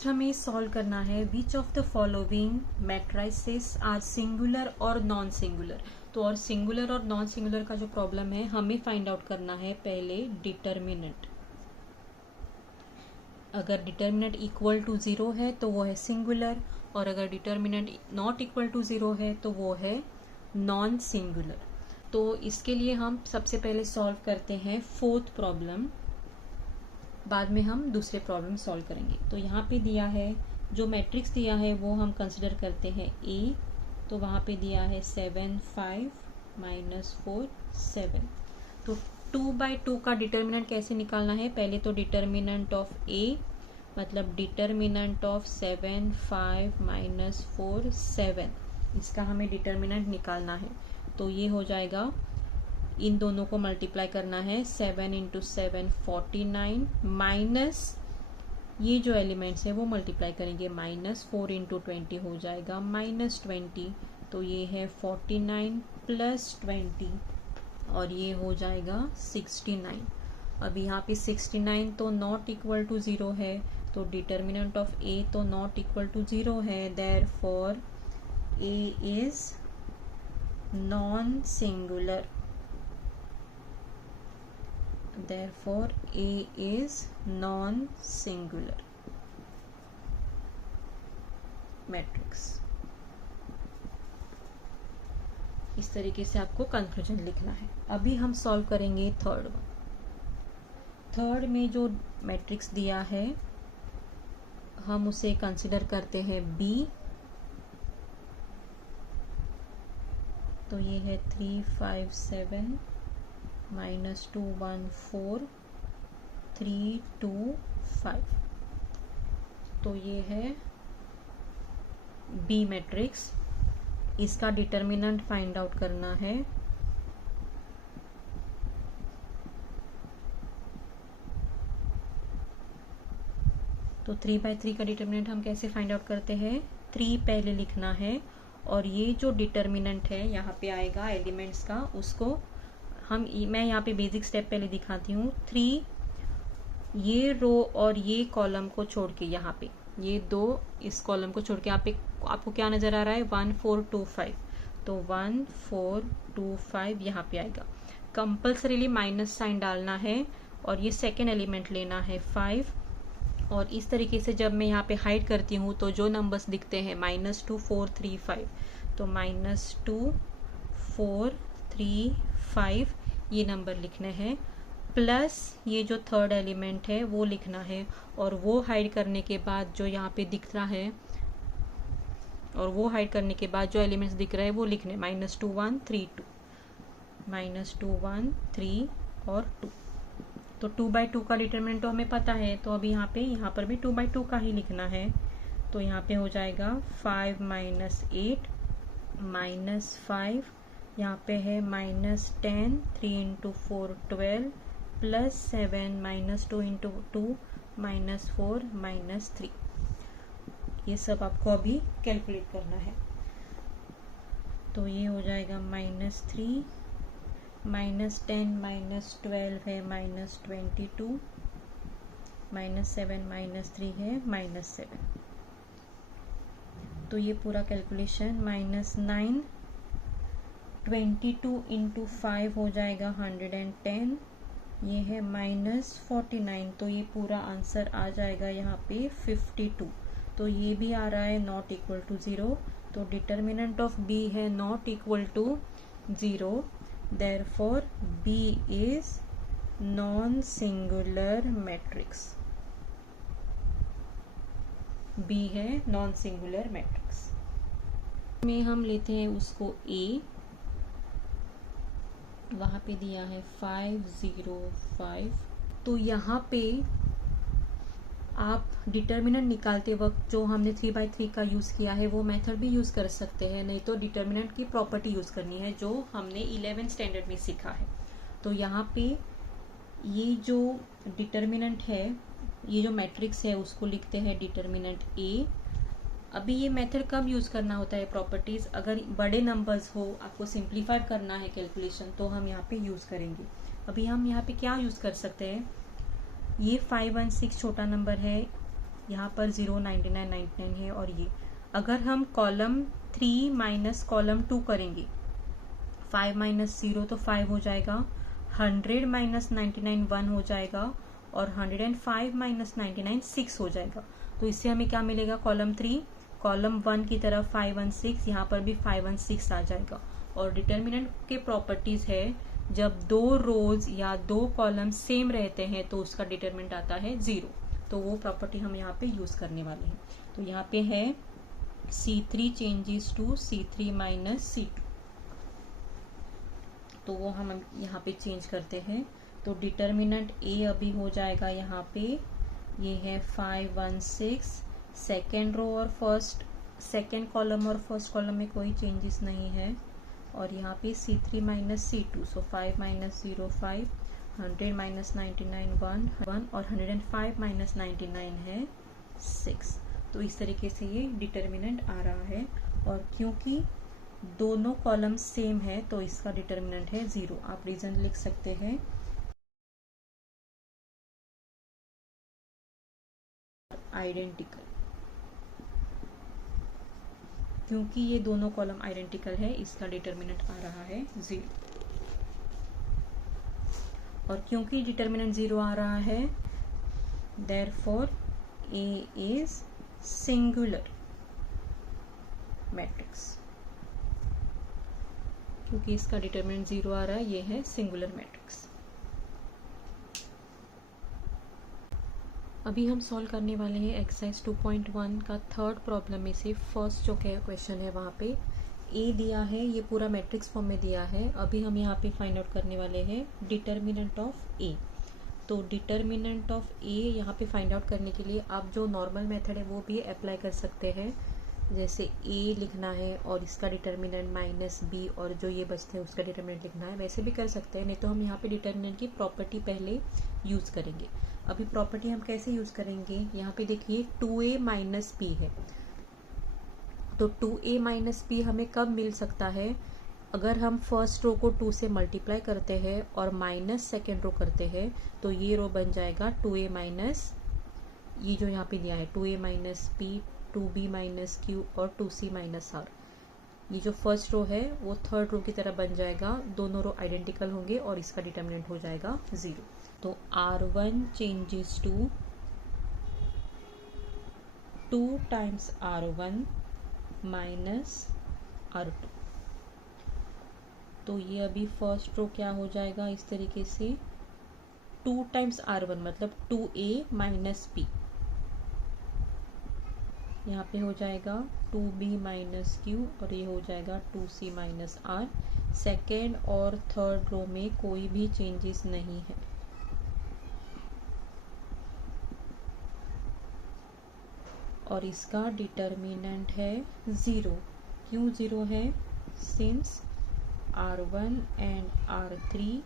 Next हमें solve करना है which of the following matrices are singular और नॉन सिंगुलर। तो और सिंगुलर और नॉन सिंगुलर का जो प्रॉब्लम है हमें फाइंड आउट करना है पहले डिटर्मिनेंट। अगर डिटर्मिनेंट इक्वल टू 0 है तो वो है सिंगुलर, और अगर डिटर्मिनेंट नॉट इक्वल टू 0 है तो वो है नॉन सिंगुलर। तो इसके लिए हम सबसे पहले सॉल्व करते हैं फोर्थ प्रॉब्लम, बाद में हम दूसरे प्रॉब्लम सॉल्व करेंगे। तो यहाँ पे दिया है, जो मैट्रिक्स दिया है वो हम कंसिडर करते हैं ए। तो वहाँ पे दिया है 7 5 -4 7। तो 2/2 का डिटर्मिनेंट कैसे निकालना है, पहले तो डिटर्मिनेंट ऑफ ए मतलब डिटर्मिनेंट ऑफ 7 5 -4 7, इसका हमें डिटर्मिनेंट निकालना है। तो ये हो जाएगा, इन दोनों को मल्टीप्लाई करना है, 7 × 7 49 माइनस ये जो एलिमेंट्स है वो मल्टीप्लाई करेंगे, -4 × 20 हो जाएगा -20। तो ये है 49 + 20 और ये हो जाएगा 69। अब यहाँ पे 69 तो नॉट इक्वल टू 0 है, तो डिटर्मिनेंट ऑफ ए तो नॉट इक्वल टू 0 है, therefore A is non singular. Therefore A is non-singular matrix। इस तरीके से आपको कंक्लूजन लिखना है। अभी हम सॉल्व करेंगे थर्ड वन। थर्ड में जो मैट्रिक्स दिया है हम उसे कंसिडर करते हैं B। तो ये है 3 5 7 -2 1 4 3 2 5। तो ये है बी मैट्रिक्स। इसका डिटर्मिनेंट फाइंड आउट करना है। तो 3/3 का डिटर्मिनेंट हम कैसे फाइंड आउट करते हैं, 3 पहले लिखना है और ये जो डिटर्मिनेंट है यहाँ पे आएगा एलिमेंट्स का, उसको मैं यहाँ पे बेसिक स्टेप पहले दिखाती हूँ। 3 ये रो और ये कॉलम को छोड़ के, यहाँ पे ये दो इस कॉलम को छोड़ के यहाँ पे आपको क्या नजर आ रहा है, 1 4 2 5। तो 1 4 2 5 यहाँ पे आएगा। कंपल्सरीली माइनस साइन डालना है और ये सेकेंड एलिमेंट लेना है 5। और इस तरीके से जब मैं यहाँ पे हाइड करती हूँ तो जो नंबर्स दिखते हैं -2 4 3 5, तो -2 4 3 5 ये नंबर लिखने हैं, प्लस ये जो थर्ड एलिमेंट है वो लिखना है। और वो हाइड करने के बाद जो यहाँ पे दिख रहा है, और वो हाइड करने के बाद जो एलिमेंट्स दिख रहे हैं वो लिखने -2 1 3 2, -2 1 3 और 2। तो 2/2 का डिटरमिनेंट तो हमें पता है, तो अभी यहाँ पर भी 2/2 का ही लिखना है। तो यहाँ पे हो जाएगा 5 -8 -5, यहाँ पे है -10 3 × 4 12 +7 -2 × 2 -4 -3। ये सब आपको अभी कैलकुलेट करना है। तो ये हो जाएगा -3 -10 -12 है -22 -7 -3 है -7। तो ये पूरा कैलकुलेशन -9 22 × 5 हो जाएगा 110, ये है -49। तो ये पूरा आंसर आ जाएगा यहाँ पे 52। तो ये भी आ रहा है नॉट इक्वल टू 0। तो डिटर्मिनेंट ऑफ बी है not equal to 0, therefore B is non singular matrix. B है नॉन सिंगुलर मैट्रिक्स। में हम लेते हैं उसको ए, वहां पे दिया है 5 0 5। तो यहाँ पे आप डिटर्मिनेंट निकालते वक्त जो हमने 3/3 का यूज़ किया है वो मेथड भी यूज़ कर सकते हैं, नहीं तो डिटर्मिनेंट की प्रॉपर्टी यूज़ करनी है जो हमने 11th स्टैंडर्ड में सीखा है। तो यहाँ पे ये जो डिटर्मिनेंट है, ये जो मैट्रिक्स है उसको लिखते हैं डिटर्मिनेंट ए। अभी ये मेथड कब यूज़ करना होता है प्रॉपर्टीज़, अगर बड़े नंबर्स हो, आपको सिंप्लीफाई करना है कैलकुलेशन, तो हम यहाँ पे यूज़ करेंगे। अभी हम यहाँ पे क्या यूज़ कर सकते हैं, ये 5 1 6 छोटा नंबर है, यहाँ पर 0, 99, 99 है। और ये अगर हम कॉलम 3 माइनस कॉलम 2 करेंगे, 5 माइनस 0 तो 5 हो जाएगा, 100 माइनस 99 1 हो जाएगा, और 105 माइनस 99 6 हो जाएगा। तो इससे हमें क्या मिलेगा, कॉलम 3 कॉलम 1 की तरफ 5 1 6, यहाँ पर भी 5 1 6 आ जाएगा। और डिटर्मिनेंट के प्रॉपर्टीज है, जब दो रोज या दो कॉलम सेम रहते हैं तो उसका डिटर्मिनेंट आता है 0। तो वो प्रॉपर्टी हम यहाँ पे यूज करने वाले हैं। तो यहाँ पे है C3 changes to C3 minus C2, तो वो हम यहाँ पे चेंज करते हैं। तो डिटर्मिनेंट A अभी हो जाएगा यहाँ पे, ये है 5 1 6, सेकेंड रो और फर्स्ट सेकेंड कॉलम और फर्स्ट कॉलम में कोई चेंजेस नहीं है। और यहाँ पे C3 माइनस C2, सो 5 माइनस 0 5, 100 माइनस 99 1 और 105 माइनस 99 है 6। तो इस तरीके से ये डिटर्मिनेंट आ रहा है। और क्योंकि दोनों कॉलम सेम है तो इसका डिटर्मिनेंट है 0। आप रीजन लिख सकते हैं, आइडेंटिकल, क्योंकि ये दोनों कॉलम आइडेंटिकल है इसका डिटर्मिनेंट आ रहा है 0। और क्योंकि डिटर्मिनेंट 0 आ रहा है, therefore A is singular matrix. क्योंकि इसका डिटर्मिनेंट 0 आ रहा है, ये है सिंगुलर मैट्रिक्स। अभी हम सॉल्व करने वाले हैं एक्सरसाइज 2.1 का थर्ड प्रॉब्लम में से फर्स्ट जो क्वेश्चन है वहाँ पे A दिया है, ये पूरा मैट्रिक्स फॉर्म में दिया है। अभी हम यहाँ पे फाइंड आउट करने वाले हैं डिटर्मिनेंट ऑफ A। तो डिटर्मिनेंट ऑफ A यहाँ पे फाइंड आउट करने के लिए आप जो नॉर्मल मेथड है वो भी अप्लाई कर सकते हैं। जैसे A लिखना है और इसका डिटर्मिनेंट माइनस B और जो ये बचते हैं उसका डिटर्मिनेंट लिखना है, वैसे भी कर सकते हैं। नहीं तो हम यहाँ पे डिटर्मिनेंट की प्रॉपर्टी पहले यूज़ करेंगे। अभी प्रॉपर्टी हम कैसे यूज़ करेंगे, यहाँ पे देखिए 2A माइनस B है। तो 2A माइनस B हमें कब मिल सकता है, अगर हम फर्स्ट रो को 2 से मल्टीप्लाई करते हैं और माइनस सेकेंड रो करते हैं, तो ये रो बन जाएगा 2A माइनस, ये जो यहाँ पे दिया है 2A minus B, 2B minus Q और 2C माइनस R। ये जो फर्स्ट रो है वो थर्ड रो की तरह बन जाएगा, दोनों रो आइडेंटिकल होंगे और इसका डिटर्मिनेंट हो जाएगा 0। तो R1 changes to 2 times R1 minus R2। तो ये अभी फर्स्ट रो क्या हो जाएगा इस तरीके से, 2 टाइम्स R1 मतलब 2A माइनस B, यहाँ पे हो जाएगा 2B माइनस Q और ये हो जाएगा 2C माइनस R। सेकेंड और थर्ड रो में कोई भी चेंजेस नहीं है। और इसका डिटर्मिनेंट है 0। क्यों 0 है, since R1 and R3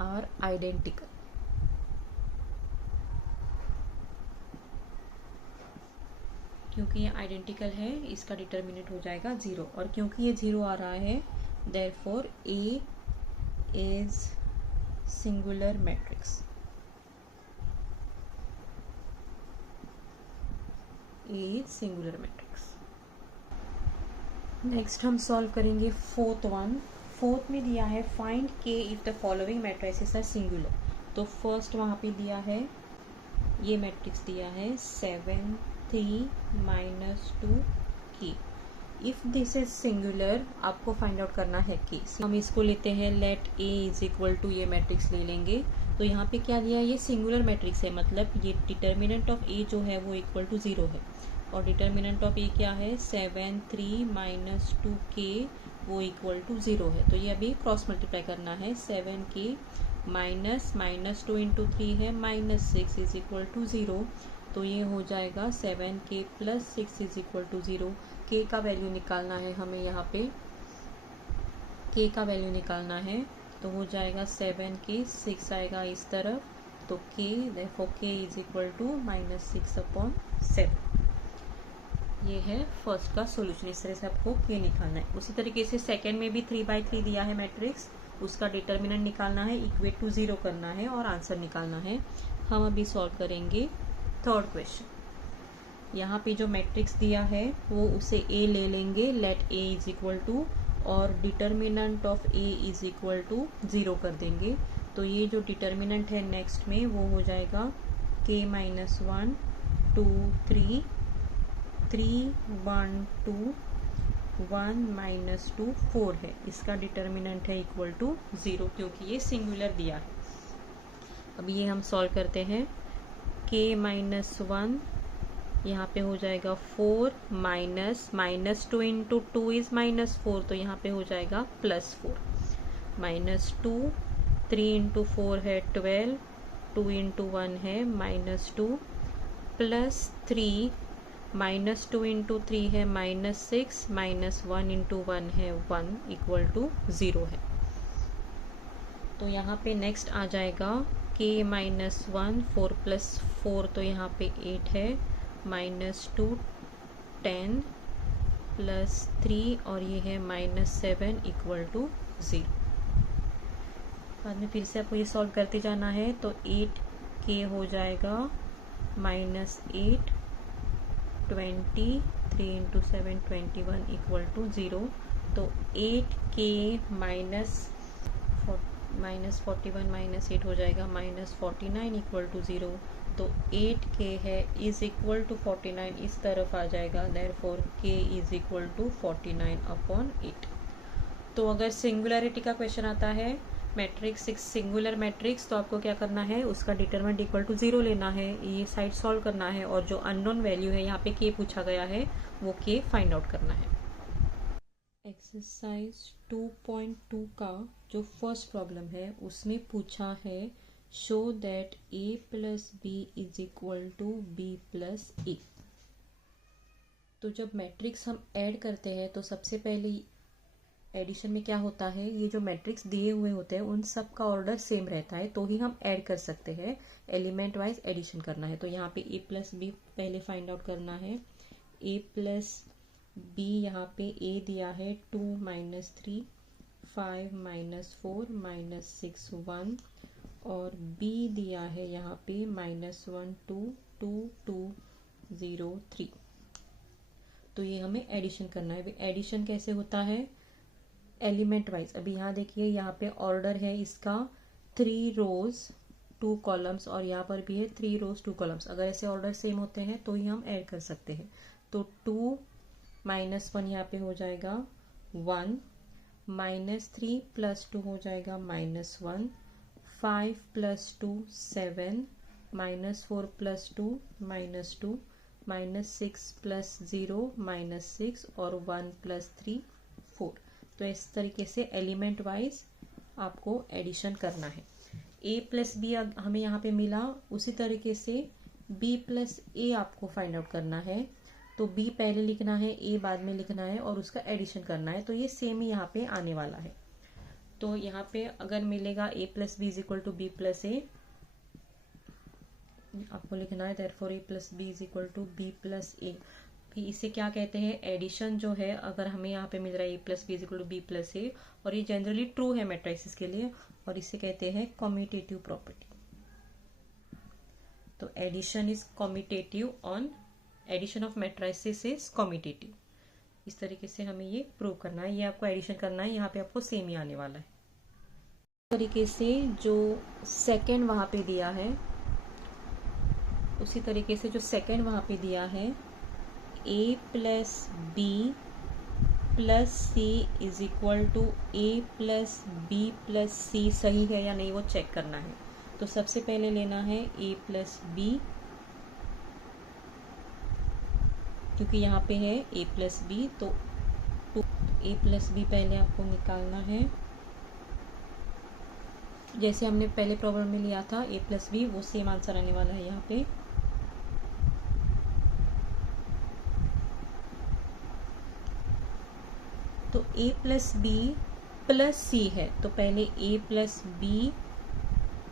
are identical. क्योंकि ये आइडेंटिकल है इसका डिटर्मिनेंट हो जाएगा 0। और क्योंकि ये 0 आ रहा है, therefore A is singular matrix. A is singular matrix. Next हम सॉल्व करेंगे फोर्थ वन। फोर्थ में दिया है find K if the following matrices are singular. तो फर्स्ट वहाँ पे दिया है, ये मैट्रिक्स दिया है 7 3 minus 2 K। If this is singular आपको फाइंड आउट करना है K। हम इसको लेते हैं let A is equal to, ये मैट्रिक्स ले लेंगे। तो यहाँ पे क्या दिया है, ये सिंगुलर मैट्रिक्स है, मतलब ये डिटर्मिनेंट ऑफ A जो है वो इक्वल टू 0 है। और डिटर्मिनेंट ऑफ A क्या है, 7 3 माइनस 2 K वो इक्वल टू 0 है। तो ये अभी क्रॉस मल्टीप्लाई करना है, 7K माइनस माइनस 2 इंटू 3 है माइनस 6 इज इक्वल टू 0। तो ये हो जाएगा 7K plus 6 is equal to 0। K का वैल्यू निकालना है हमें, यहाँ पे K का वैल्यू निकालना है। तो हो जाएगा 7K, 6 आएगा इस तरफ, तो K देखो K is equal to minus 6/7। ये है फर्स्ट का सॉल्यूशन। इस तरह से आपको K निकालना है। उसी तरीके से सेकंड में भी 3/3 दिया है मैट्रिक्स, उसका डिटर्मिनेंट निकालना है, इक्वेट टू 0 करना है और आंसर निकालना है। हम अभी सॉल्व करेंगे थर्ड क्वेश्चन, यहाँ पे जो मैट्रिक्स दिया है वो उसे ए ले लेंगे, let A is equal to, और determinant of A is equal to 0 कर देंगे। तो ये जो डिटर्मिनेंट है नेक्स्ट में वो हो जाएगा k माइनस 1 2 3 3 1 2 1 माइनस 2 4 है। इसका डिटर्मिनेंट है इक्वल टू 0 क्योंकि ये सिंगुलर दिया है। अब ये हम सॉल्व करते हैं। k माइनस 1 यहाँ पे हो जाएगा 4 माइनस 2 इंटू 2 इज माइनस 4, तो यहाँ पे हो जाएगा प्लस 4 माइनस 2, 3 इंटू 4 है 12, 2 इंटू 1 है माइनस 2, प्लस 3 माइनस 2 इंटू 3 है माइनस 6, माइनस 1 इंटू 1 है 1 इक्वल टू 0 है। तो यहाँ पे नेक्स्ट आ जाएगा k माइनस 1 4 प्लस 4, तो यहाँ पे 8 है, माइनस 2 10 प्लस 3 और ये है माइनस 7 इक्वल टू 0। बाद में फिर से आपको ये सॉल्व करते जाना है। तो 8k हो जाएगा माइनस 8 20, 3 इंटू 7 21 इक्वल टू 0। तो 8k माइनस 41 माइनस 8 हो जाएगा माइनस 49 इक्वल टू 0। तो 8k है इज इक्वल टू 49 इस तरफ आ जाएगा, therefore k is equal to 49 upon 8। तो अगर सिंगुलरिटी का क्वेश्चन आता है मैट्रिक्स सिंगुलर मैट्रिक्स, तो आपको क्या करना है, उसका डिटरमिनेंट इक्वल टू 0 लेना है, ये साइड सॉल्व करना है, और जो अननोन वैल्यू है यहाँ पे k पूछा गया है वो k फाइंड आउट करना है। एक्सरसाइज 2.2 का जो फर्स्ट प्रॉब्लम है उसमें पूछा है show that a plus B is equal to B plus A. तो जब मैट्रिक्स हम ऐड करते हैं तो सबसे पहले एडिशन में क्या होता है, ये जो मैट्रिक्स दिए हुए होते हैं उन सब का ऑर्डर सेम रहता है तो ही हम ऐड कर सकते हैं, एलिमेंट वाइज एडिशन करना है। तो यहाँ पे a प्लस बी पहले फाइंड आउट करना है। a प्लस बी यहाँ पे a दिया है 2 माइनस 3 5 माइनस 4 माइनस 6 1, और b दिया है यहाँ पे माइनस 1 2 2 2 0 3। तो ये हमें एडिशन करना है। एडिशन कैसे होता है, एलिमेंट वाइज। अभी यहाँ देखिए यहाँ पे ऑर्डर है इसका 3 रोज 2 कॉलम्स, और यहाँ पर भी है 3 रोज 2 कॉलम्स। अगर ऐसे ऑर्डर सेम होते हैं तो ही हम ऐड कर सकते हैं। तो 2 माइनस 1 यहाँ पे हो जाएगा 1, माइनस 3 प्लस 2 हो जाएगा minus 1, 5 plus 2 7, minus 4 plus 2 minus 2, minus 6 plus 0 minus 6, और 1 प्लस 3 4। तो इस तरीके से एलिमेंट वाइज आपको एडिशन करना है। a प्लस बी हमें यहाँ पे मिला, उसी तरीके से b प्लस ए आपको फाइंड आउट करना है। तो b पहले लिखना है, a बाद में लिखना है, और उसका एडिशन करना है। तो ये सेम ही यहाँ पे आने वाला है। तो यहाँ पे अगर मिलेगा a plus B is equal to B plus A, आपको लिखना है therefore a plus B is equal to B plus A. भी इसे क्या कहते हैं, एडिशन जो है, अगर हमें यहाँ पे मिल रहा है a plus B is equal to B plus A, और ये जनरली ट्रू है मैट्रिसेस के लिए, और इसे कहते हैं कम्यूटेटिव प्रॉपर्टी। तो addition is commutative on addition of matrices is commutative. इस तरीके से हमें ये प्रूव करना है। ये आपको एडिशन करना है, यहाँ पे आपको सेम ही आने वाला है। इस तरीके से जो सेकेंड वहां पे दिया है, उसी तरीके से जो सेकेंड वहां पे दिया है a plus B plus C is equal to a plus B plus C, सही है या नहीं वो चेक करना है। तो सबसे पहले लेना है a प्लस बी, क्योंकि यहाँ पे है a प्लस बी, तो a प्लस बी पहले आपको निकालना है। जैसे हमने पहले प्रॉब्लम में लिया था a प्लस बी, वो सेम आंसर आने वाला है यहाँ पे। तो a प्लस बी प्लस सी है, तो पहले a प्लस बी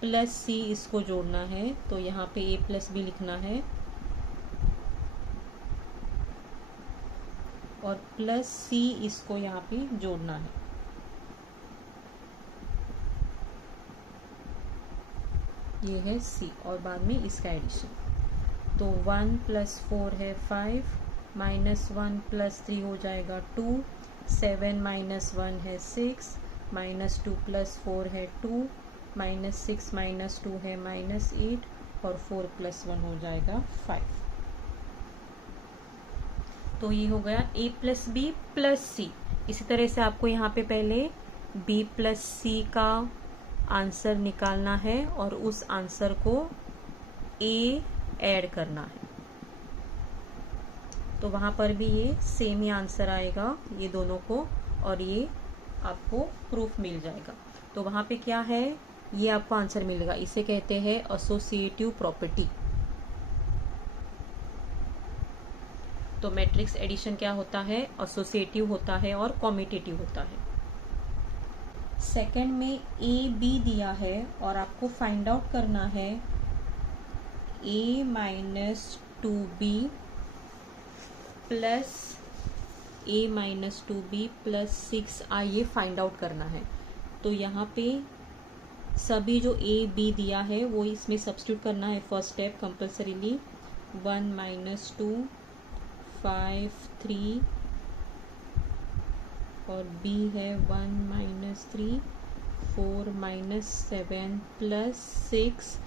प्लस सी इसको जोड़ना है। तो यहाँ पे a प्लस बी लिखना है, और प्लस सी इसको यहाँ पे जोड़ना है। ये है सी, और बाद में इसका एडिशन। तो 1 + 4 है 5, -1 + 3 हो जाएगा 2, 7 - 1 है 6, -2 + 4 है 2, -6 - 2 है -8 और 4 + 1 हो जाएगा 5। तो ये हो गया a + b + c। इसी तरह से आपको यहाँ पे पहले b + c का आंसर निकालना है और उस आंसर को a ऐड करना है। तो वहां पर भी ये सेम ही आंसर आएगा ये दोनों को, और ये आपको प्रूफ मिल जाएगा। तो वहां पे क्या है, ये आपको आंसर मिलेगा। इसे कहते हैं एसोसिएटिव प्रॉपर्टी। तो मैट्रिक्स एडिशन क्या होता है, एसोसिएटिव होता है और कॉम्यूटेटिव होता है। सेकंड में ए बी दिया है और आपको फाइंड आउट करना है a - 2b plus a - 2b + 6i, ये फाइंड आउट करना है। तो यहाँ पे सभी जो a b दिया है वो इसमें सब्स्टिट्यूट करना है। फर्स्ट स्टेप कंपल्सरीली 1 - 2 5 3 और b है 1 - 3 4 - 7 + 6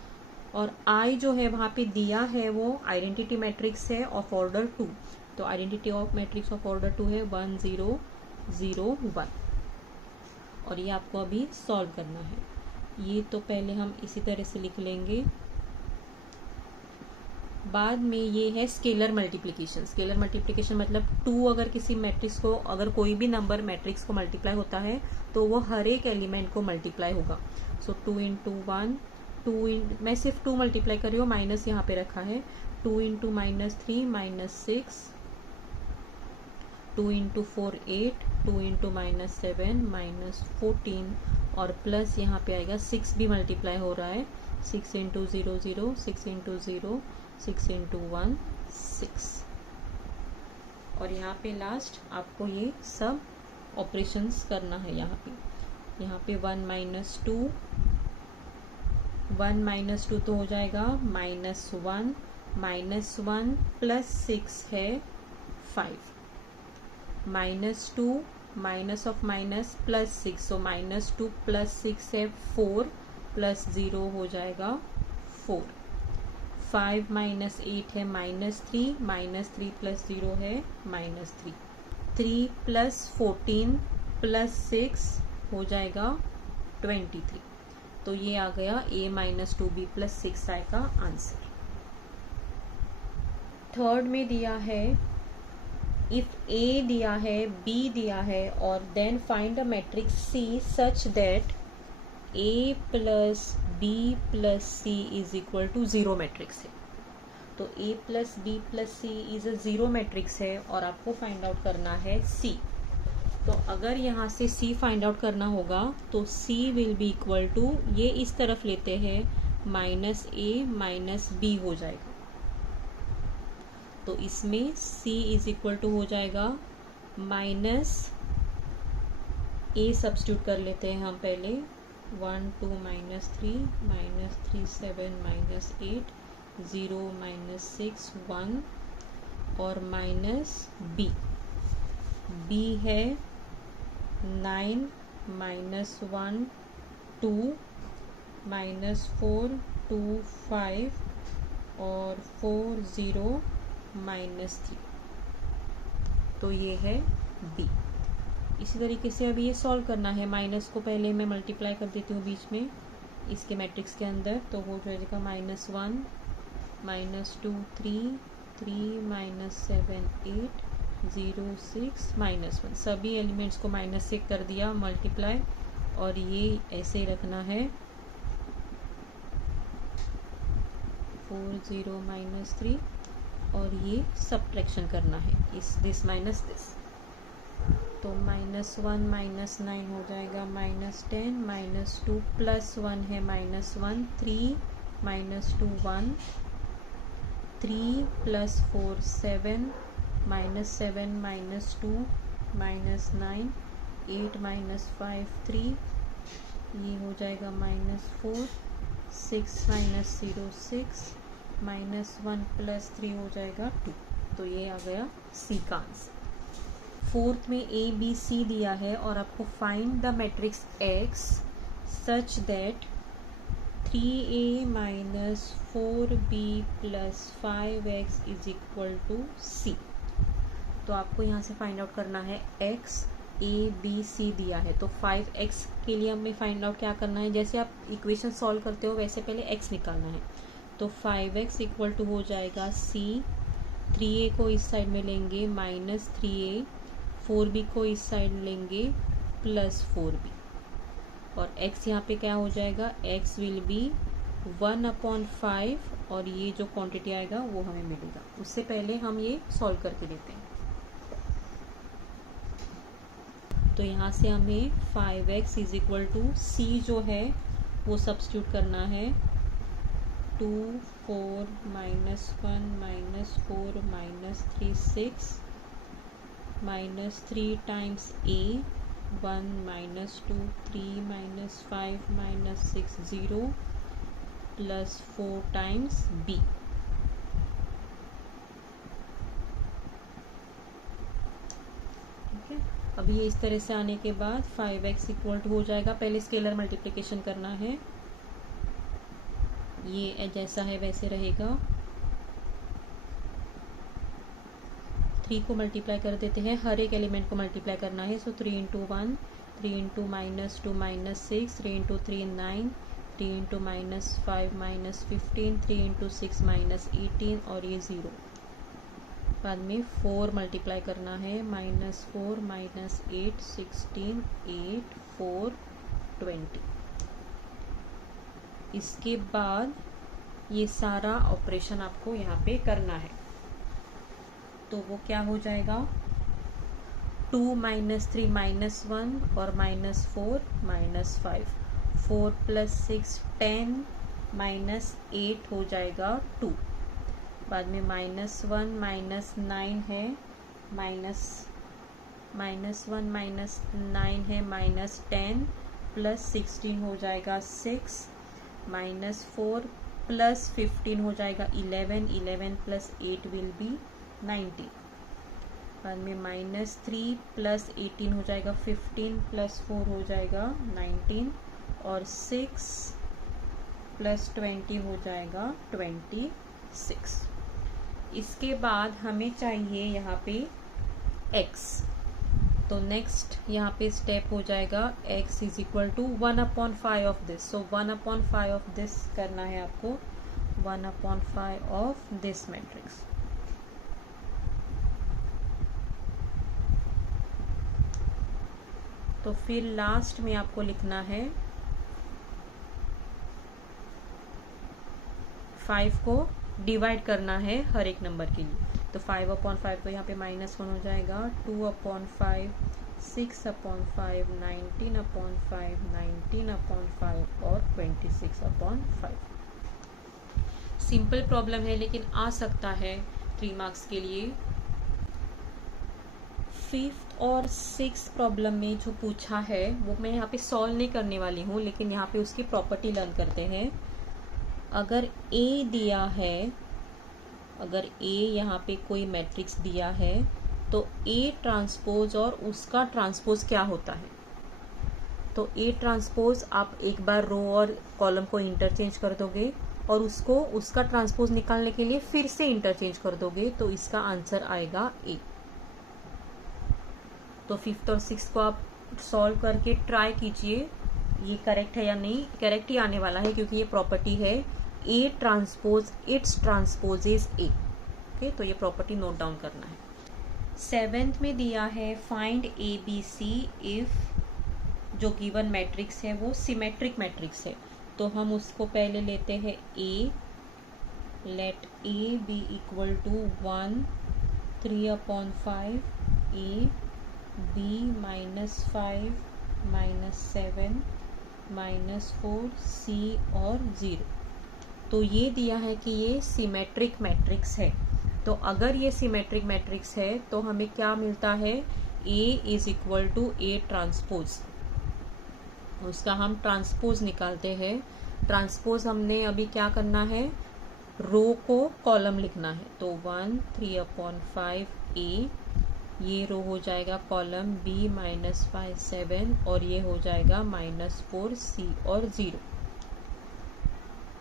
और i जो है वहाँ पे दिया है वो आइडेंटिटी मैट्रिक्स है ऑफ ऑर्डर 2। तो identity of matrix of order 2 है 1 0 0 1 और ये आपको अभी सॉल्व करना है। ये तो पहले हम इसी तरह से लिख लेंगे। बाद में ये है स्केलर मल्टीप्लिकेशन। स्केलर मल्टीप्लिकेशन मतलब 2 अगर किसी मैट्रिक्स को, अगर कोई भी नंबर मैट्रिक्स को मल्टीप्लाई होता है तो वो हर एक एलिमेंट को मल्टीप्लाई होगा। सो 2 × 1 2 मैं सिर्फ 2 मल्टीप्लाई कर रही हूँ, माइनस यहाँ पे रखा है। 2 × -3 -6, 2 × 4 8, 2 × -7 -14 और प्लस यहाँ पे आएगा 6 भी मल्टीप्लाई हो रहा है। 6 × 0 0, 6 × 0 6 × 1 6 और यहाँ पे लास्ट आपको ये सब ऑपरेशंस करना है। यहाँ पे 1 - 2 1 - 2 तो हो जाएगा -1 -1 + 6 है 5, -2 माइनस ऑफ माइनस +6, सो -2 + 6 है 4 + 0 हो जाएगा 4। 5 - 8 है -3, -3 + 0 है -3। 3 + 14 + 6 हो जाएगा 23। तो ये आ गया a - 2b + 6i का आंसर। थर्ड में दिया है इफ a दिया है, b दिया है और then find a matrix c such that a + b + c = 0 matrix है। तो a + b + c is a 0 matrix है और आपको फाइंड आउट करना है c। तो अगर यहाँ से c फाइंड आउट करना होगा तो c will be equal to, ये इस तरफ लेते हैं -a - b हो जाएगा। तो इसमें c = हो जाएगा -a सब्स्टिट्यूट कर लेते हैं हम पहले। 1 2 -3 -3 7 -8 0 -6 1 और -b है 9 -1 2 -4 2 5 और 4 0 -3। तो ये है b। इसी तरीके से अभी ये सॉल्व करना है। माइनस को पहले मैं मल्टीप्लाई कर देती हूँ बीच में इसके मैट्रिक्स के अंदर, तो हो जाएगा -1 -2 3 3 -7 8 0 6 -1। सभी एलिमेंट्स को माइनस से कर दिया मल्टीप्लाई और ये ऐसे ही रखना है 4 0 -3 और ये सब्ट्रैक्शन करना है दिस माइनस दिस। तो -1 -9 हो जाएगा -10 -2 + 1 है -1 3 -2 1 3 + 4 7 -7 -2 -9 8 -5 3, ये हो जाएगा -4 6 - 0 6 -1 + 3 हो जाएगा 2। तो ये आ गया सी का आंसर। फोर्थ में ए बी सी दिया है और आपको find the matrix x such that 3a - 4b + 5x = c। तो आपको यहाँ से फाइंड आउट करना है x, a b c दिया है तो 5x के लिए हमें फाइंड आउट क्या करना है, जैसे आप इक्वेशन सॉल्व करते हो वैसे पहले x निकालना है। तो 5x = हो जाएगा c, 3a को इस साइड में लेंगे -3a, 4b को इस साइड लेंगे +4b, और x यहाँ पे क्या हो जाएगा, x विल बी 1/5 और ये जो क्वांटिटी आएगा वो हमें मिलेगा। उससे पहले हम ये सॉल्व करके देते हैं। तो यहाँ से हमें 5x = c जो है वो सब्स्टिट्यूट करना है, 2 4 -1 -4 -3 6 -3 टाइम्स a 1 -2 3 -5 -6 0 +4 टाइम्स b। ठीक है, अभी ये इस तरह से आने के बाद 5x = हो जाएगा, पहले स्केलर मल्टीप्लिकेशन करना है, ये जैसा है वैसे रहेगा। 3 को मल्टीप्लाई कर देते हैं, हर एक एलिमेंट को मल्टीप्लाई करना है। सो 3 × 1 3 × -2 -6 3 × 3 9 3 × -5 -15 3 × 6 -18 और ये 0। बाद में 4 मल्टीप्लाई करना है, -4 -8 16 8 4 20। इसके बाद ये सारा ऑपरेशन आपको यहाँ पे करना है, तो वो क्या हो जाएगा, 2 - 3 -1 और -4 -5 4 + 6 10 -8 हो जाएगा 2। बाद में -1 -9 है, -1 -9 है -10 + 16 हो जाएगा 6 -4 + 15 हो जाएगा 11 11 + 8 विल बी 19। बाद में -3 + 18 हो जाएगा 15 + 4 हो जाएगा 19 और 6 + 20 हो जाएगा 26। इसके बाद हमें चाहिए यहाँ पे x, तो नेक्स्ट यहाँ पे स्टेप हो जाएगा x = 1/5 of this. So 1/5 of this करना है आपको, 1/5 ऑफ दिस मैट्रिक्स। तो फिर लास्ट में आपको लिखना है 5 को डिवाइड करना है हर एक नंबर के लिए। तो 5/5 तो यहाँ पे -1 हो जाएगा, 2/5 6/5 19/5 19/5 और 26/5। सिंपल प्रॉब्लम है लेकिन आ सकता है 3 मार्क्स के लिए। 5th और 6th प्रॉब्लम में जो पूछा है वो मैं यहाँ पे सॉल्व नहीं करने वाली हूँ, लेकिन यहाँ पे उसकी प्रॉपर्टी लर्न करते हैं। अगर A दिया है, अगर A यहाँ पे कोई मैट्रिक्स दिया है तो A ट्रांसपोज और उसका ट्रांसपोज क्या होता है। तो A ट्रांसपोज आप एक बार रो और कॉलम को इंटरचेंज कर दोगे और उसको उसका ट्रांसपोज निकालने के लिए फिर से इंटरचेंज कर दोगे, तो इसका आंसर आएगा A। तो 5th और 6th को आप सॉल्व करके ट्राई कीजिए ये करेक्ट है या नहीं। करेक्ट ही आने वाला है क्योंकि ये प्रॉपर्टी है A transpose it's transpose is A। Okay, तो ये प्रॉपर्टी नोट डाउन करना है। 7th में दिया है फाइंड ABC इफ जो गिवन मैट्रिक्स है वो सिमेट्रिक मैट्रिक्स है। तो हम उसको पहले लेते हैं A, let A be equal to 1 3/5 A b -5 -7 -4 c और 0। तो ये दिया है कि ये सिमेट्रिक मैट्रिक्स है। तो अगर ये सिमेट्रिक मैट्रिक्स है तो हमें क्या मिलता है, A = A ट्रांसपोज। उसका हम ट्रांसपोज निकालते हैं। ट्रांसपोज हमने अभी क्या करना है, रो को कॉलम लिखना है, तो 1 3/5 A, ये रो हो जाएगा कॉलम B -5 7, और ये हो जाएगा -4 C और 0।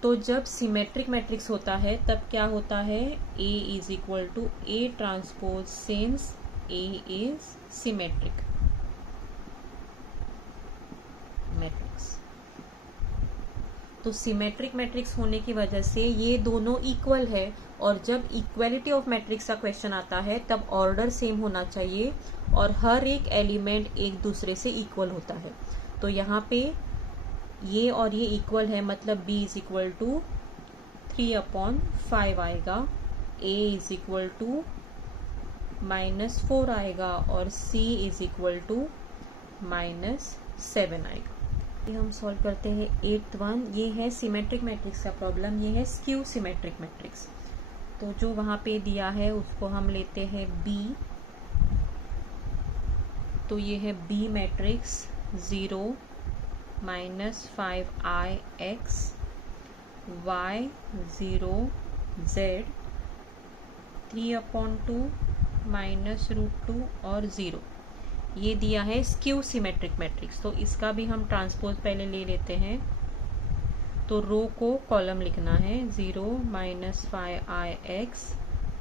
तो जब सिमेट्रिक मैट्रिक्स होता है तब क्या होता है, A is equal to A transpose since A is symmetric matrix. तो सिमेट्रिक मैट्रिक्स होने की वजह से ये दोनों इक्वल है, और जब इक्वलिटी ऑफ मैट्रिक्स का क्वेश्चन आता है तब ऑर्डर सेम होना चाहिए और हर एक एलिमेंट एक दूसरे से इक्वल होता है। तो यहाँ पे ये और ये इक्वल है, मतलब B इज इक्वल टू 3/5 आएगा, A इज इक्वल टू -4 आएगा और C इज इक्वल टू -7 आएगा। हम सॉल्व करते हैं 8th वन। ये है सिमेट्रिक मैट्रिक्स का प्रॉब्लम, ये है स्क्यू सिमेट्रिक मैट्रिक्स। तो जो वहां पे दिया है उसको हम लेते हैं B। तो ये है B matrix 0 -5IX Y 0 Z 3/2 -√2 और 0, ये दिया है स्क्यू सिमेट्रिक मैट्रिक्स। तो इसका भी हम ट्रांसपोज पहले ले लेते हैं। तो रो को कॉलम लिखना है 0 -5IX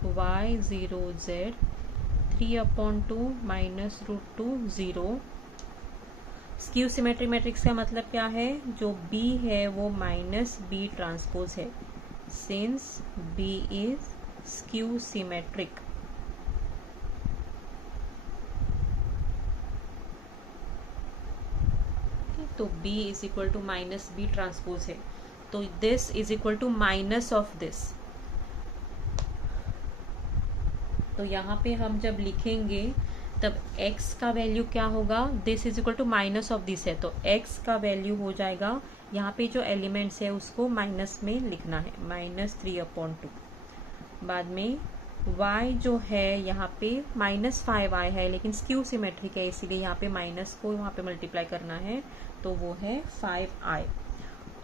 Y 0 Z 3/2 -√2 0। Skew symmetric matrix का मतलब क्या है, जो B है वो -B ट्रांसपोज है, since B is skew symmetric. तो B is equal to -B transpose है, तो this is equal to minus of this. तो यहाँ पे हम जब लिखेंगे तब x का वैल्यू क्या होगा, this is equal to minus of this है, तो x का वैल्यू हो जाएगा, यहाँ पे जो एलिमेंट्स है उसको माइनस में लिखना है, -3/2। बाद में y जो है यहाँ पे -5i है, लेकिन स्क्यू सिमेट्रिक है इसीलिए यहाँ पे माइनस को वहाँ पे मल्टीप्लाई करना है, तो वो है 5i।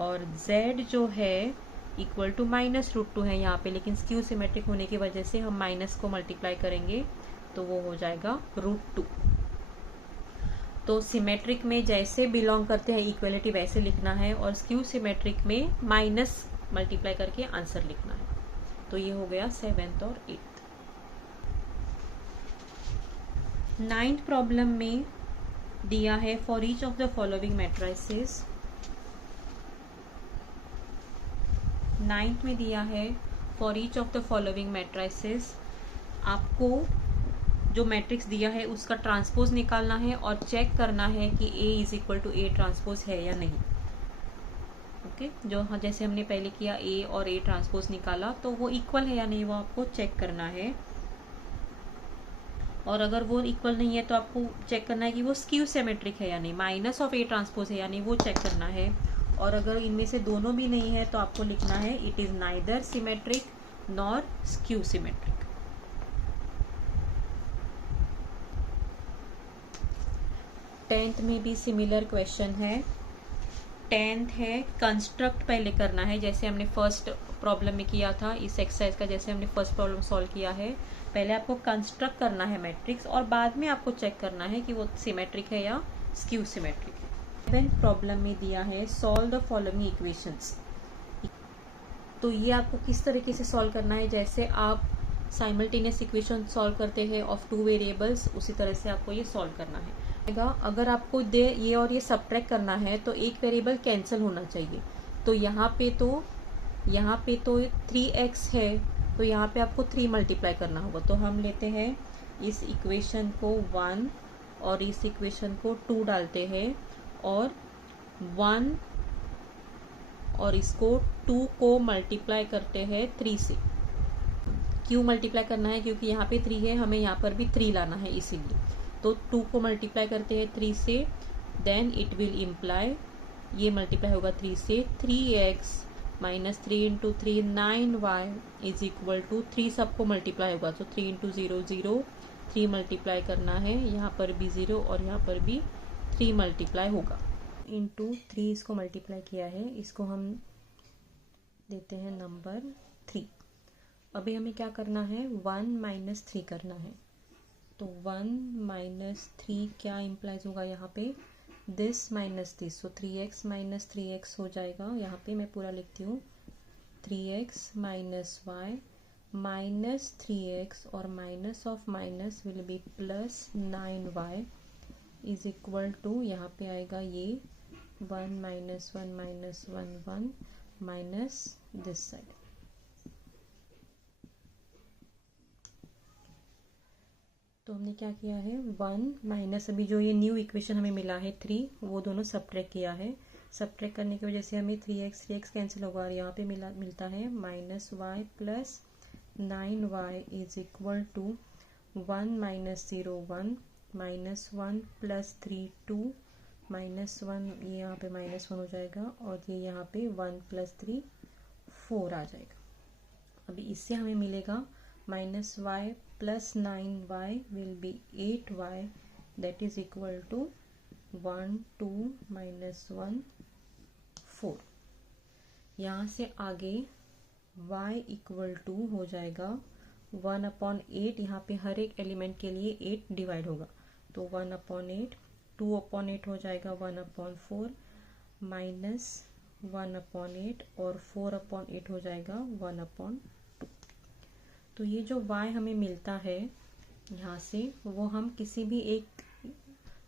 और z जो है इक्वल टू -√2 है यहाँ पे, लेकिन स्क्यू सिमेट्रिक होने की वजह से हम माइनस को मल्टीप्लाई करेंगे, तो वो हो जाएगा √2। तो सिमेट्रिक में जैसे बिलोंग करते हैं इक्वलिटी वैसे लिखना है, और स्क्यू सिमेट्रिक में माइनस मल्टीप्लाई करके आंसर लिखना है। तो ये हो गया 7th और 8th। 9th प्रॉब्लम में दिया है for each of the following matrices. 9th में दिया है for each of the following matrices, आपको जो मैट्रिक्स दिया है उसका ट्रांसपोज निकालना है और चेक करना है कि A is equal to A transpose है या नहीं। ओके, जो जैसे हमने पहले किया A और A ट्रांसपोज निकाला, तो वो इक्वल है या नहीं वो आपको चेक करना है। और अगर वो इक्वल नहीं है तो आपको चेक करना है कि वो स्क्यू सिमेट्रिक है या नहीं, माइनस ऑफ A ट्रांसपोज है या नहीं वो चेक करना है। और अगर इनमें से दोनों भी नहीं है तो आपको लिखना है it is neither symmetric nor skew symmetric. 10th में भी सिमिलर क्वेश्चन है। 10th है कंस्ट्रक्ट पहले करना है, जैसे हमने फर्स्ट प्रॉब्लम में किया था, इस एक्सरसाइज का जैसे हमने फर्स्ट प्रॉब्लम सॉल्व किया है। पहले आपको कंस्ट्रक्ट करना है मैट्रिक्स और बाद में आपको चेक करना है कि वो सिमेट्रिक है या स्क्यू सिमेट्रिक है। 11th प्रॉब्लम में दिया है सॉल्व द फॉलोइंग इक्वेशंस। तो ये आपको किस तरीके से सॉल्व करना है, जैसे आप साइमल्टेनियस इक्वेशन सॉल्व करते हैं ऑफ 2 वेरिएबल्स, उसी तरह से आपको ये सॉल्व करना है। अगर आपको ये और ये सब्ट्रैक्ट करना है तो एक वेरिएबल कैंसिल होना चाहिए। तो यहाँ पे तो 3x है, तो यहाँ पे आपको 3 मल्टीप्लाई करना होगा। तो हम लेते हैं इस इक्वेशन को 1 और इस इक्वेशन को 2 डालते हैं, और 1 और इसको 2 को मल्टीप्लाई करते हैं 3 से। क्यों मल्टीप्लाई करना है, क्योंकि यहाँ पे 3 है, हमें यहाँ पर भी 3 लाना है इसीलिए। तो 2 को मल्टीप्लाई करते हैं 3 से, देन इट विल इम्प्लाई, ये मल्टीप्लाई होगा 3 से, 3x minus 3 into 3 9y is equal to 3 सबको मल्टीप्लाई होगा, तो 3 इंटू 0 0, 3 मल्टीप्लाई करना है, यहाँ पर भी 0 और यहाँ पर भी 3 मल्टीप्लाई होगा। इंटू 3 इसको मल्टीप्लाई किया है, इसको हम देते हैं नंबर 3। अभी हमें क्या करना है, 1 माइनस 3 करना है। तो 1 माइनस 3 क्या इम्प्लाइज होगा यहाँ पे, this minus this, so 3x minus 3x हो जाएगा। यहाँ पे मैं पूरा लिखती हूँ, 3x minus Y minus 3x और minus of minus will be plus 9y is equal to, यहाँ पे आएगा ये 1 minus 1 minus 1 1 minus this side. तो हमने क्या किया है, 1 माइनस, अभी जो ये न्यू इक्वेशन हमें मिला है 3, वो दोनों सब्ट्रैक्ट किया है। सब्ट्रैक्ट करने की वजह से हमें 3x कैंसिल होगा और यहाँ पे मिलता है minus y plus 9y is equal to 1 minus 0 1 minus 1 plus 3 2 minus 1, ये यहाँ पे माइनस 1 हो जाएगा और ये यहाँ पे 1 प्लस 3 4 आ जाएगा। अभी इससे हमें मिलेगा minus y plus 9y will be 8y that is equal to 1 2 minus 1 4। यहाँ से आगे y इक्वल टू हो जाएगा 1/8, यहाँ पे हर एक एलिमेंट के लिए 8 डिवाइड होगा, तो 1/8, 2/8 हो जाएगा 1/4 माइनस 1/8 और 4/8 हो जाएगा 1/2। तो ये जो y हमें मिलता है यहाँ से, वो हम किसी भी एक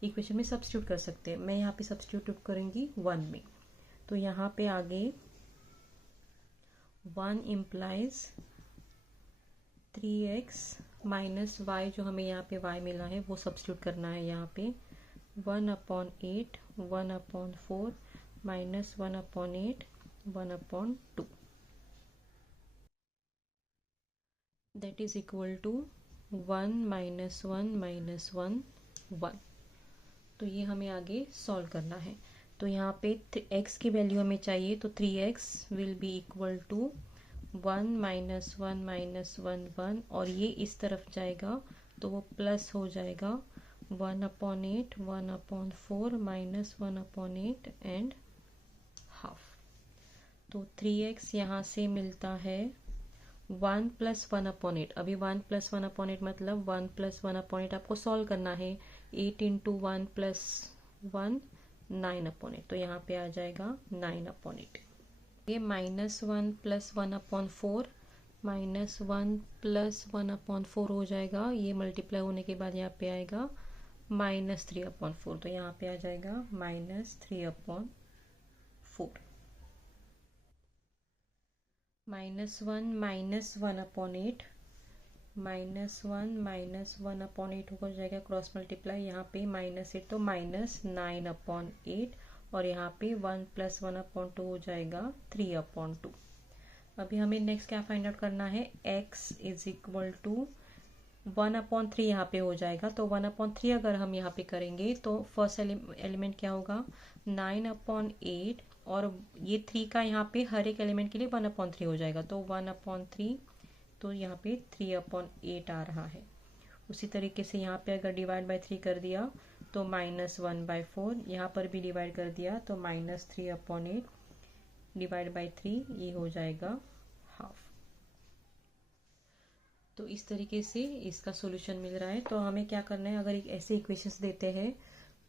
इक्वेशन में सब्स्टिट्यूट कर सकते हैं। मैं यहाँ पे सब्स्टिट्यूट करूँगी 1 में, तो यहाँ पे आगे 1 इम्प्लाइज 3x माइनस वाई, जो हमें यहाँ पे y मिला है वो सब्स्टिट्यूट करना है यहाँ पे, 1/8 1/4 minus 1/8 1/2 that is equal to 1 minus 1 minus 1 1। तो ये हमें आगे सॉल्व करना है। तो यहाँ पे x की वैल्यू हमें चाहिए, तो 3x will be equal to 1 minus 1 minus 1 1 और ये इस तरफ जाएगा तो वो प्लस हो जाएगा 1/8 1/4 माइनस 1/8 एंड हाफ। तो 3x यहाँ से मिलता है 1 प्लस 1/8। अभी 1 प्लस 1/8 मतलब 1 प्लस 1/8 आपको सॉल्व करना है। 8 इंटू 1 प्लस 1 9/8, तो यहाँ पे आ जाएगा 9/8। ये माइनस 1 प्लस 1/4 माइनस 1 प्लस 1/4 हो जाएगा, ये मल्टीप्लाई होने के बाद यहाँ पे आएगा माइनस 3/4, तो यहाँ पे आ जाएगा minus 3/4। Minus 1 minus 1/8 minus 1 minus 1/8 हो जाएगा क्रॉस मल्टीप्लाई, यहाँ पे माइनस 8 तो माइनस 9/8 और यहाँ पे 1 प्लस 1/2 हो जाएगा 3/2। अभी हमें नेक्स्ट क्या फाइंड आउट करना है, x इज इक्वल टू 1/3 यहाँ पे हो जाएगा। तो 1/3 अगर हम यहाँ पे करेंगे तो फर्स्ट एलिमेंट क्या होगा 9/8 और ये 3 का यहाँ पे हर एक एलिमेंट के लिए 1/3 हो जाएगा, तो 1/3 तो यहाँ पे 3/8 आ रहा है। उसी तरीके से यहाँ पे अगर डिवाइड बाय 3 कर दिया तो -1/4, यहाँ पर भी डिवाइड कर दिया तो -3/8 डिवाइड बाय 3 ये हो जाएगा हाफ। तो इस तरीके से इसका सॉल्यूशन मिल रहा है। तो हमें क्या करना है, अगर एक ऐसे इक्वेशंस देते हैं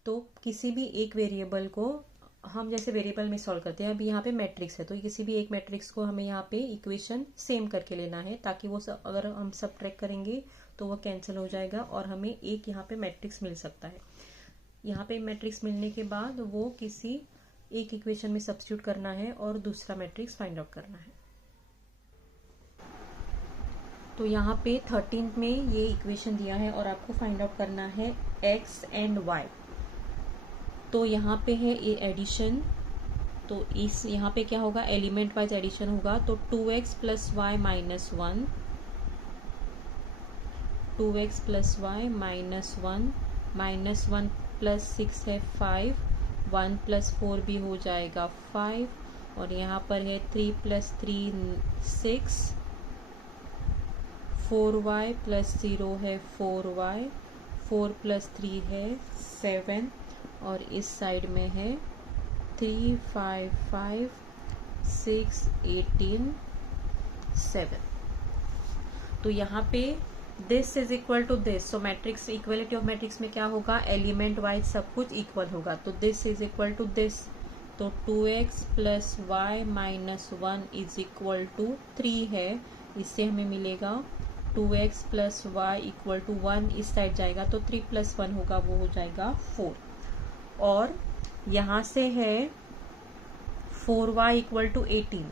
तो किसी भी एक वेरिएबल को हम जैसे वेरिएबल में सॉल्व करते हैं, अभी यहाँ पे मैट्रिक्स है तो किसी भी एक मैट्रिक्स को हमें यहाँ पे इक्वेशन सेम करके लेना है, ताकि वो अगर हम सब्ट्रैक्ट करेंगे तो वो कैंसिल हो जाएगा और हमें एक यहाँ पे मैट्रिक्स मिल सकता है। यहाँ पे मैट्रिक्स मिलने के बाद वो किसी एक इक्वेशन में सब्स्टिट्यूट करना है और दूसरा मैट्रिक्स फाइंड आउट करना है। तो यहाँ पे 13 में ये इक्वेशन दिया है और आपको फाइंड आउट करना है x एंड y। तो यहाँ पे है ये एडिशन, तो इस यहाँ पे क्या होगा, एलिमेंट वाइज एडिशन होगा। तो 2x plus y minus 1, 2x plus y -1 -1 plus 6 है 5, 1 प्लस 4 भी हो जाएगा 5 और यहाँ पर है 3 प्लस 3 6, 4y प्लस 0 है 4y, 4 प्लस 3 है 7 और इस साइड में है 3 5 5 6 18 7। तो यहाँ पे this is equal to this, so matrix equality of matrix में क्या होगा, एलिमेंट वाइज सब कुछ इक्वल होगा। तो this is equal to this, तो 2x plus y minus 1 is equal to 3 है। इससे हमें मिलेगा 2x plus Y equal to 1, इस साइड जाएगा तो 3 प्लस 1 होगा, वो हो जाएगा 4। और यहाँ से है 4y equal to 18,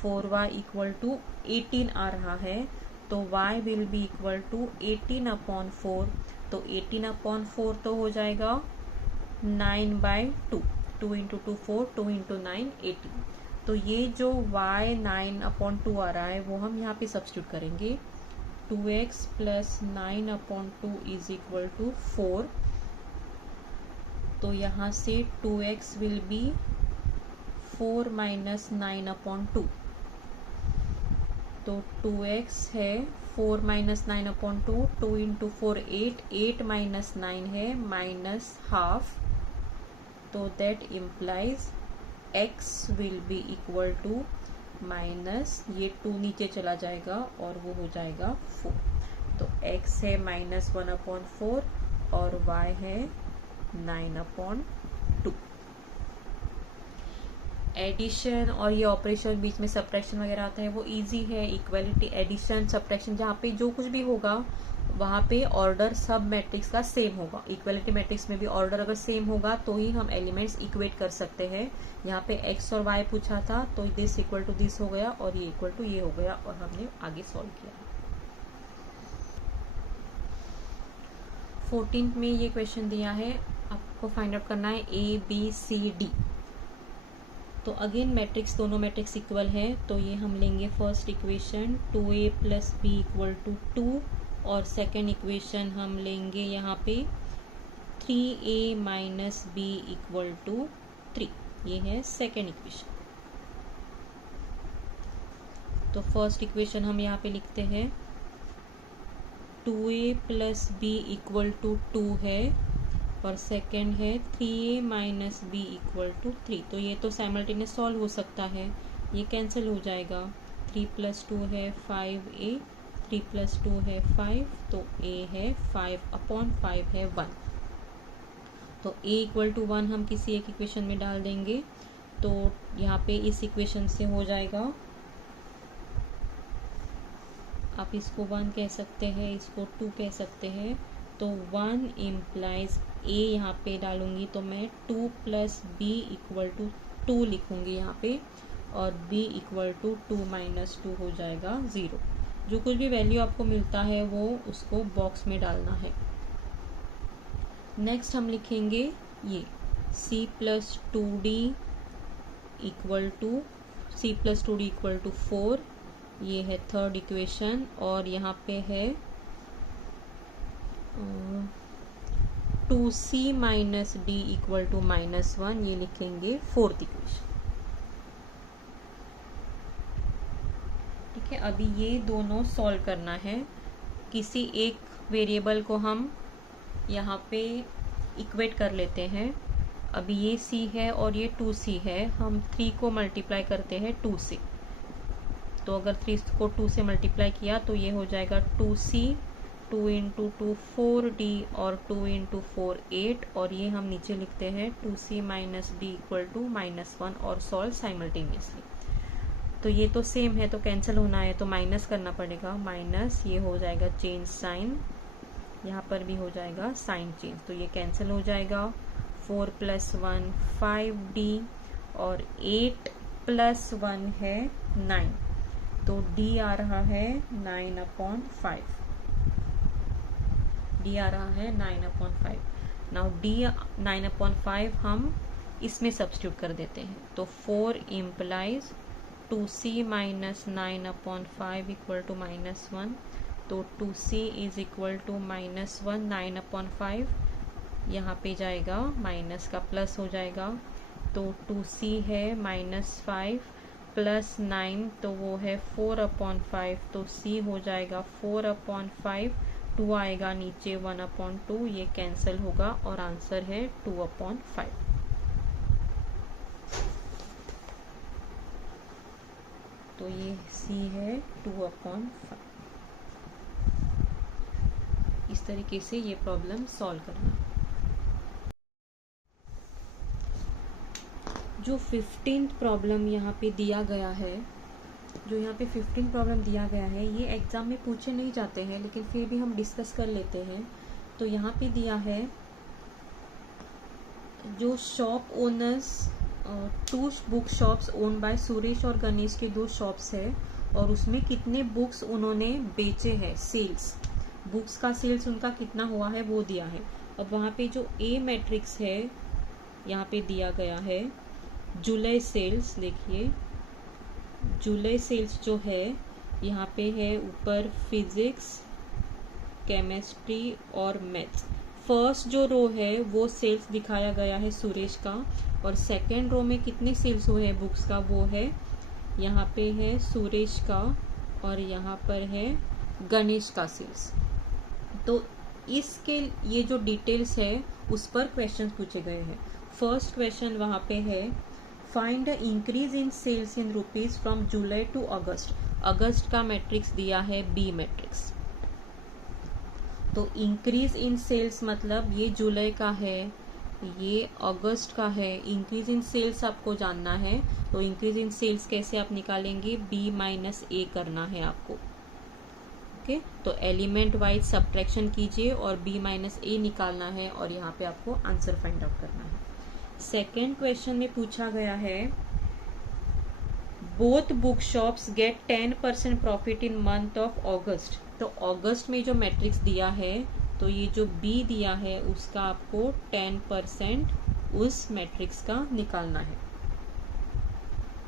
4y equal to 18 आ रहा है, तो y will be equal to 18/4। तो 18/4 तो हो जाएगा 9/2, 2 इंटू 2 4, 2 इंटू 9 18। तो ये जो y 9/2 आ रहा है वो हम यहाँ पे सब्स्टिट्यूट करेंगे। 2x plus 9/2 is equal to 4। तो यहाँ से 2x विल बी 4 माइनस 9/2, तो 2x है 4 माइनस 9/2, 2 इंटू 4 8, 8 माइनस 9 है माइनस हाफ, तो that implies x will be equal to minus, ये 2 नीचे चला जाएगा और वो हो जाएगा 4। तो x है -1/4 और y है 9/2। एडिशन और ये ऑपरेशन बीच में सब्ट्रैक्शन वगैरह आता है वो इजी है। इक्वलिटी, एडिशन, सब्ट्रैक्शन, जहाँ पे जो कुछ भी होगा वहाँ पे ऑर्डर सब मैट्रिक्स का सेम होगा। इक्वलिटी मैट्रिक्स में भी ऑर्डर अगर सेम होगा तो ही हम एलिमेंट्स इक्वेट कर सकते हैं। यहाँ पे x और y पूछा था तो दिस इक्वल टू दिस हो गया और ये इक्वल टू ये हो गया और हमने आगे सॉल्व किया। 14 में ये क्वेश्चन दिया है, आपको फाइंड आउट करना है A B C D। तो अगेन मैट्रिक्स, दोनों मैट्रिक्स इक्वल है, तो ये हम लेंगे first equation 2a plus b equal to 2 और सेकेंड इक्वेशन हम लेंगे यहाँ पे 3a minus B equal to 3। ये है सेकेंड इक्वेशन। तो फर्स्ट इक्वेशन हम यहाँ पे लिखते हैं 2a plus b equal to 2 है और सेकेंड है 3a minus B equal to 3। तो ये तो साइमल्टेनियस सॉल्व हो सकता है, ये कैंसिल हो जाएगा। 3 प्लस 2 है 5a, 3 प्लस 2 है 5, तो a है 5/5 है 1। तो a इक्वल टू 1 हम किसी एक इक्वेशन में डाल देंगे, तो यहाँ पे इस इक्वेशन से हो जाएगा, आप इसको 1 कह सकते हैं, इसको 2 कह सकते हैं। तो 1 इम्प्लाइज a यहाँ पे डालूंगी तो मैं 2 प्लस बी इक्वल टू 2 लिखूंगी यहाँ पे, और b इक्वल टू 2 माइनस 2 हो जाएगा 0। जो कुछ भी वैल्यू आपको मिलता है वो उसको बॉक्स में डालना है। नेक्स्ट हम लिखेंगे ये c plus 2d equal to 4, ये है थर्ड इक्वेशन। और यहाँ पे है 2c minus D equal to -1, ये लिखेंगे फोर्थ इक्वेशन। ठीक है, अभी ये दोनों सॉल्व करना है। किसी एक वेरिएबल को हम यहाँ पे इक्वेट कर लेते हैं। अभी ये c है और ये 2c है, हम 3 को मल्टीप्लाई करते हैं 2 से। तो अगर 3 को 2 से मल्टीप्लाई किया तो ये हो जाएगा 2c, 2 इंटू 2 4d और 2 इंटू 4 8, और ये हम नीचे लिखते हैं 2c minus D equal to -1 और सॉल्व साइमल्टेनियसली। तो ये तो सेम है तो कैंसिल होना है तो माइनस करना पड़ेगा, माइनस ये हो जाएगा चेंज साइन, यहाँ पर भी हो जाएगा साइन चेंज, तो ये कैंसिल हो जाएगा। 4 प्लस 1 5d और 8 प्लस 1 है 9, तो d आ रहा है 9/5, d आ रहा है 9/5। नाउ d 9/5 हम इसमें सब्स्टिट्यूट कर देते हैं, तो 4 implies 2c minus 9/5 equal to -1, तो 2c इज इक्वल टू -1, 9/5 यहाँ पे जाएगा, माइनस का प्लस हो जाएगा, तो 2c है -5 प्लस 9, तो वो है 4/5, तो c हो जाएगा 4/5, 2 आएगा नीचे 1/2, ये कैंसिल होगा और आंसर है 2/5। तो ये C है 2/5। इस तरीके से ये प्रॉब्लम सॉल्व करना। जो 15th प्रॉब्लम यहाँ पे दिया गया है, जो यहाँ पे 15 प्रॉब्लम दिया गया है, ये एग्जाम में पूछे नहीं जाते हैं, लेकिन फिर भी हम डिस्कस कर लेते हैं। तो यहाँ पे दिया है जो shop owners, 2 book shops own by Suresh और गणेश के 2 शॉप्स है, और उसमें कितने बुक्स उन्होंने बेचे हैं, सेल्स, बुक्स का सेल्स उनका कितना हुआ है वो दिया है। अब वहाँ पे जो ए मैट्रिक्स है यहाँ पे दिया गया है, जुलाई सेल्स, देखिए जुलाई सेल्स जो है यहाँ पे है ऊपर फिजिक्स, केमिस्ट्री और मैथ्स। फर्स्ट जो रो है वो सेल्स दिखाया गया है सुरेश का, और सेकेंड रो में कितने सेल्स हुए हैं बुक्स का, वो है यहाँ पे है सुरेश का, और यहाँ पर है गणेश का सेल्स। तो इसके ये जो डिटेल्स है उस पर क्वेश्चन पूछे गए हैं। फर्स्ट क्वेश्चन वहाँ पे है find the increase in sales in rupees from July to August. अगस्त का मैट्रिक्स दिया है बी मैट्रिक्स। तो इंक्रीज इन सेल्स मतलब ये जुलाई का है, ये अगस्त का है। इंक्रीज इन सेल्स आपको जानना है, तो इंक्रीज इन सेल्स कैसे आप निकालेंगे, बी माइनस ए करना है आपको। ओके, तो एलिमेंट वाइज सब्ट्रैक्शन कीजिए और बी माइनस ए निकालना है, और यहाँ पे आपको आंसर फाइंड आउट करना है। सेकेंड क्वेश्चन में पूछा गया है both book shops get 10% profit in month of August. तो अगस्त में जो मैट्रिक्स दिया है, तो ये जो बी दिया है उसका आपको 10% उस मैट्रिक्स का निकालना है।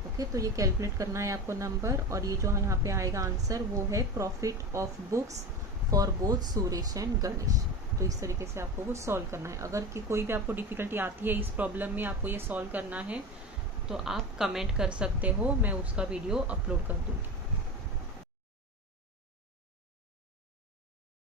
ओके, तो ये कैलकुलेट करना है आपको नंबर, और ये जो यहाँ पे आएगा आंसर वो है profit of books for both Suresh and Ganesh. तो इस तरीके से आपको वो सॉल्व करना है। अगर कि कोई भी आपको डिफिकल्टी आती है इस प्रॉब्लम में, आपको ये सॉल्व करना है, तो आप कमेंट कर सकते हो, मैं उसका वीडियो अपलोड कर दूँगी।